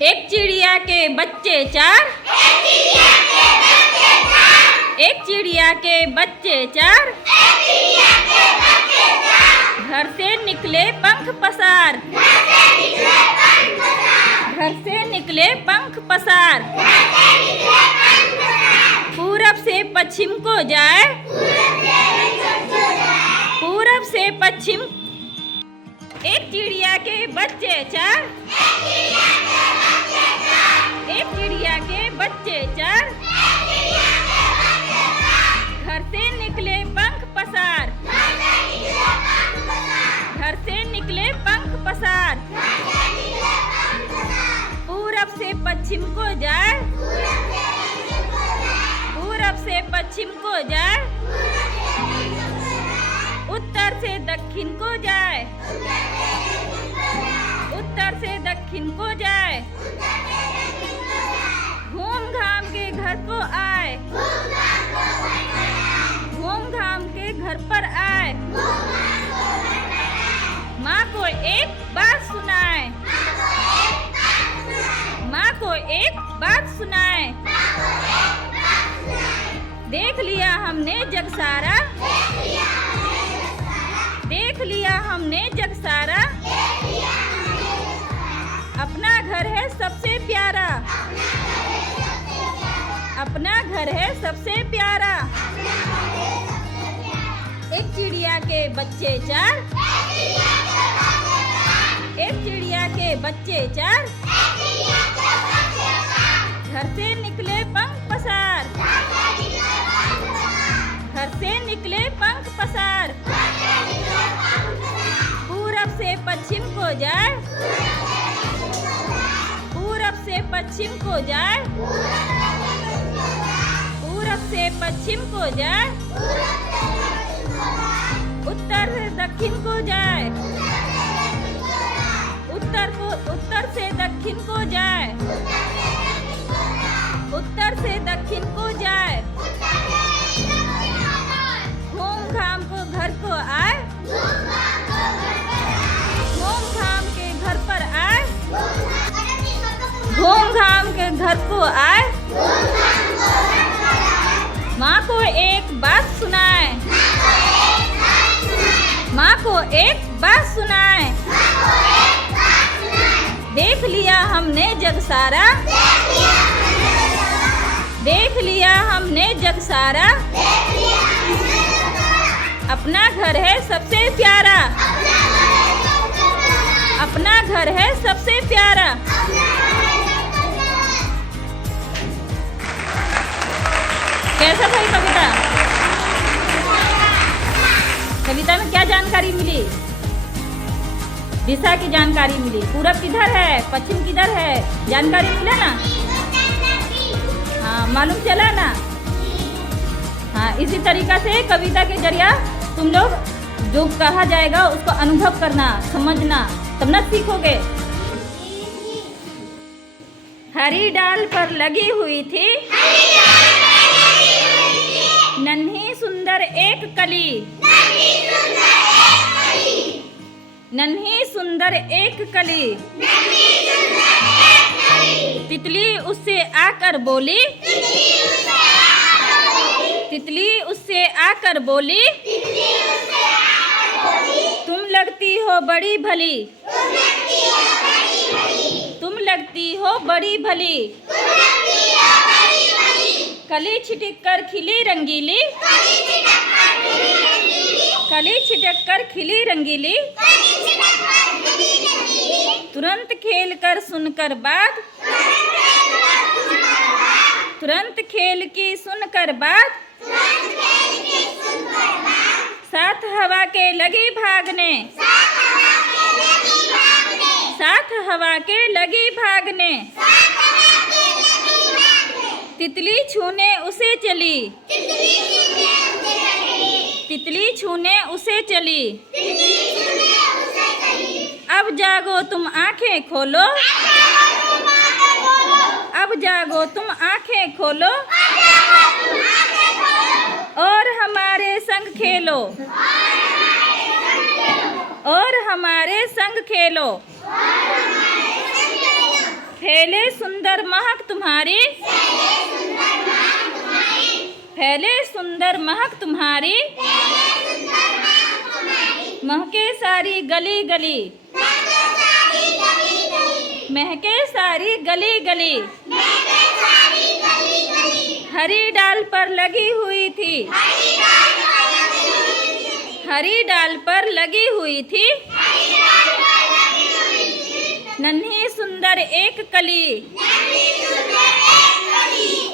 एक चिड़िया के बच्चे चार, एक चिड़िया के बच्चे चार, घर से निकले पंख पसार, घर से निकले पंख पसार, पूरब से पश्चिम को जाए, पूरब से पश्चिम। एक चिड़िया के बच्चे चार, एक चिड़िया के बच्चे चार, घर से निकले पंख पसार, घर से निकले पंख पसार, पूरब से पश्चिम को जाए, पूरब से पश्चिम को जाए, उत्तर से दक्षिण को जाए, उत्तर से दक्षिण को जाए, घूम घाम के घर को आए, घूम घाम के घर पर आए, माँ को एक बात सुनाए, माँ को एक बात सुनाए, देख लिया हमने जग सारा, देख लिया हमने जग सारा, अपना घर है सबसे प्यारा, अपना घर है सबसे प्यारा। एक चिड़िया के बच्चे चार, एक चिड़िया के बच्चे चार, घर से निकले पंख पसार, घर से निकले पंख पसार, पूरब से पश्चिम को जाए, पूरब से पश्चिम को जाए, पूरब से पश्चिम को जाए, उत्तर से दक्षिण को जाए, उत्तर से दक्षिण को जाए, उत्तर से दक्षिण को जाए, घूम घाम को घर को आए, घूम घाम के घर पर आए, घूम घाम के घर को आए, माँ को एक बात सुनाए, माँ को एक बात सुनाए, देख लिया हमने जग सारा, देख लिया हमने जग सारा, अपना घर है सबसे प्यारा, अपना घर है सबसे प्यारा। कैसा भाई कविता? कविता में क्या जानकारी मिली? दिशा की जानकारी मिली। पूरब किधर है, पश्चिम किधर है, जानकारी मिला ना? हाँ, मालूम चला ना? हाँ, इसी तरीका से कविता के जरिया तुम लोग जो कहा जाएगा उसको अनुभव करना, समझना, तब ना सीखोगे। हरी डाल पर लगी हुई थी नन्ही सुंदर एक कली, नन्ही सुंदर एक कली, तितली उससे आकर बोली, तितली उससे आकर बोली, तुम लगती हो बड़ी भली, तुम लगती हो बड़ी भली, कली छिटक कर खिली रंगीली, कली छिटक कर खिली रंगीली, तुरंत खेल कर सुनकर बात, तुरंत खेल की सुनकर बात, साथ हवा के लगी भागने, साथ हवा के लगी भागने, तितली छूने उसे चली, तितली छूने उसे चली, अब जागो तुम आंखें खोलो, अब जागो तुम आंखें खोलो, और हमारे संग खेलो, और हमारे संग खेलो, खेल फैले सुंदर महक तुम्हारी, फैले सुंदर महक तुम्हारी, महके सारी गली गली, महके सारी गली गली। हरी डाल पर लगी हुई थी, हरी डाल पर लगी हुई थी, नन्ही सुंदर एक कली,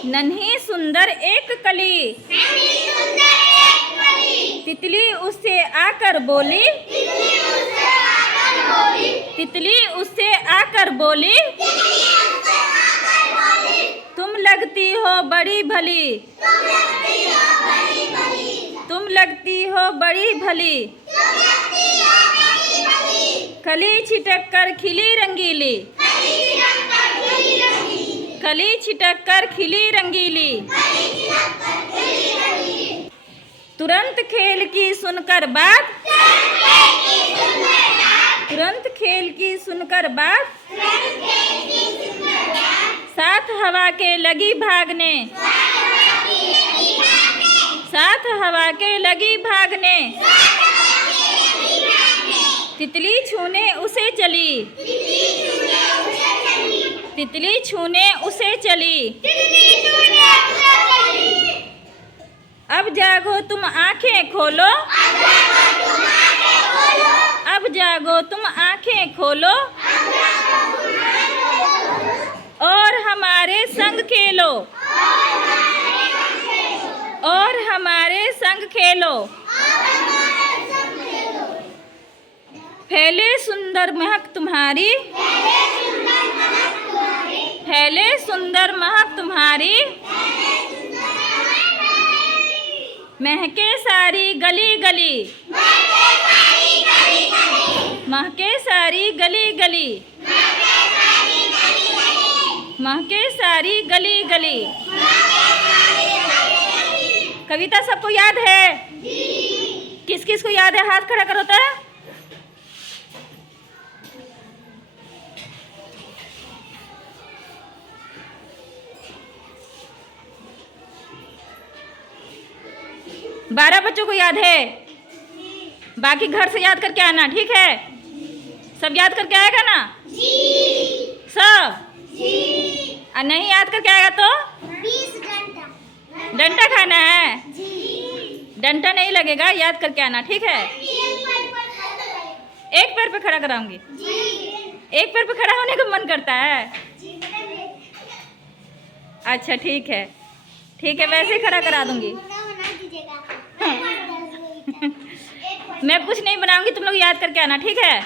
नन्ही सुंदर एक कली। तितली उससे आकर बोली, तितली उससे आकर बोली, तुम लगती हो बड़ी भली, तुम लगती हो बड़ी भली। कली छिटक कर खिली रंगीली, कली छिटक कर खिली रंगीली। तुरंत खेल की सुनकर बात, तुरंत खेल की सुनकर बात, साथ हवा के लगी भागने, साथ हवा के लगी भागने। तितली छूने उसे चली, तितली छूने उसे चली। अब जागो तुम आंखें खोलो, अब जागो तुम आंखें खोलो, और हमारे संग खेलो, और हमारे संग खेलो। फैले सुंदर महक तुम्हारी, फैले सुंदर महक तुम्हारी, महके सारी गली गली, महके सारी गली गली, महके सारी गली गली। कविता सबको याद है? किस किस को याद है? हाथ खड़ा करो तो। बारह बच्चों को याद है। बाकी घर से याद करके आना, ठीक है? सब याद करके आएगा ना? सब? और नहीं याद करके आएगा तो 20 घंटा डंडा खाना है। डंडा नहीं लगेगा, याद करके आना, ठीक है? एक पैर पे खड़ा कराऊंगी। एक पैर पे खड़ा होने का मन करता है? अच्छा ठीक है, ठीक है, वैसे ही खड़ा करा दूंगी। मैं कुछ नहीं बनाऊंगी, तुम लोग याद करके आना, ठीक है?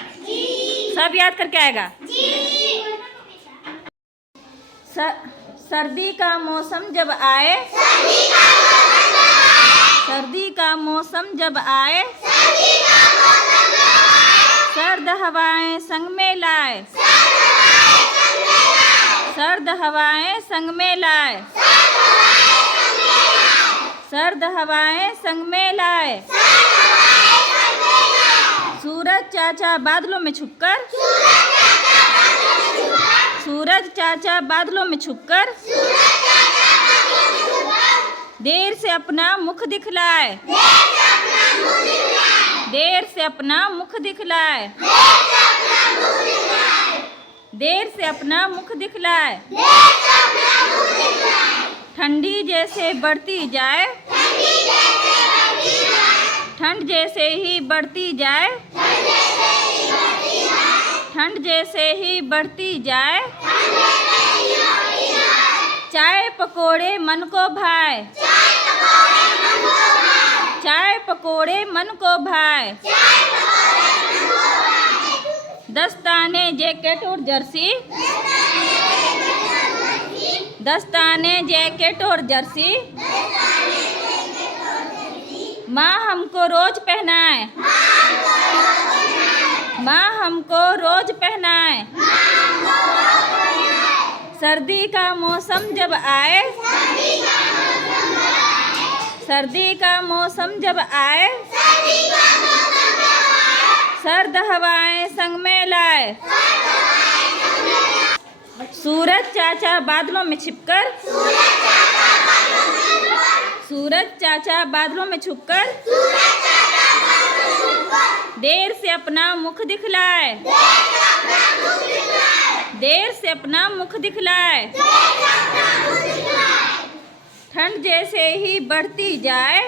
सब याद करके आएगा। सर्दी का मौसम जब आए, सर्दी का मौसम जब आए, सर्द हवाएं संग में लाए, सर्द हवाएं संग में लाए, सर्द हवाएं संग में लाए। सूरज चाचा बादलों में छुपकर, सूरज चाचा बादलों में छुपकर, देर से अपना मुख दिखलाए, देर से अपना मुख दिखलाए, देर से अपना मुख दिखलाए। ठंडी जैसे बढ़ती जाए, ठंड जैसे ही बढ़ती जाए, ठंड जैसे ही बढ़ती जाए। चाय पकोड़े मन को भाए, चाय पकोड़े मन को भाए। दस्ताने जैकेट और जर्सी, दस्ताने जैकेट और जर्सी, माँ हमको रोज पहनाए, माँ हमको रोज पहनाए। सर्दी का मौसम जब आए, सर्दी का मौसम जब आए, सर्द हवाएं संग में लाए। सूरज चाचा बादलों में छिपकर, सूरज चाचा बादलों में छुपकर देर से अपना मुख दिखलाए, देर से अपना मुख दिखलाए। ठंड जैसे ही बढ़ती जाए,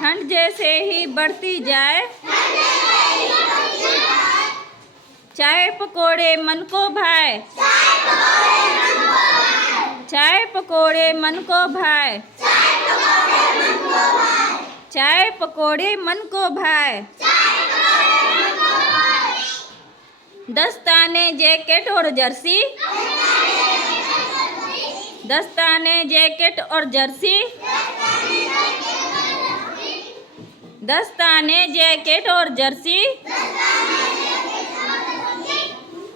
ठंड जैसे ही बढ़ती जाए, चाय पकोड़े मन को भाए, चाय पकोड़े मन को भाए, चाय पकोड़े मन को भाए। दस्ताने जैकेट और जर्सी, दस्ताने जैकेट और जर्सी, दस्ताने जैकेट और जर्सी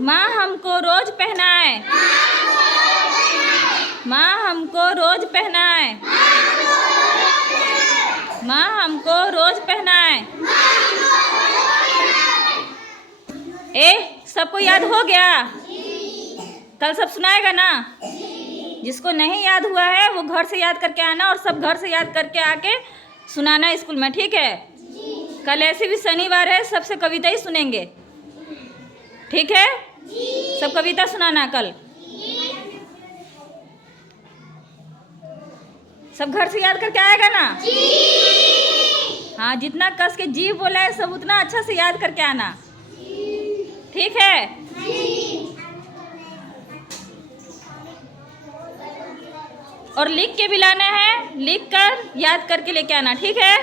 माँ हमको रोज पहनाए, माँ हमको रोज पहनाए, माँ हमको रोज पहनाए। सबको याद हो गया? कल सब सुनाएगा ना? जिसको नहीं याद हुआ है वो घर से याद करके आना और सब घर से याद करके आके सुनाना स्कूल में, ठीक है? कल ऐसे भी शनिवार है, सबसे कविता ही सुनेंगे, ठीक है? सब कविता सुनाना कल। सब घर से याद करके आएगा ना? हाँ, जितना कस के जी बोला है सब उतना अच्छा से याद करके आना, ठीक है? और लिख के भी लाना है, लिख कर याद करके लेके आना, ठीक है?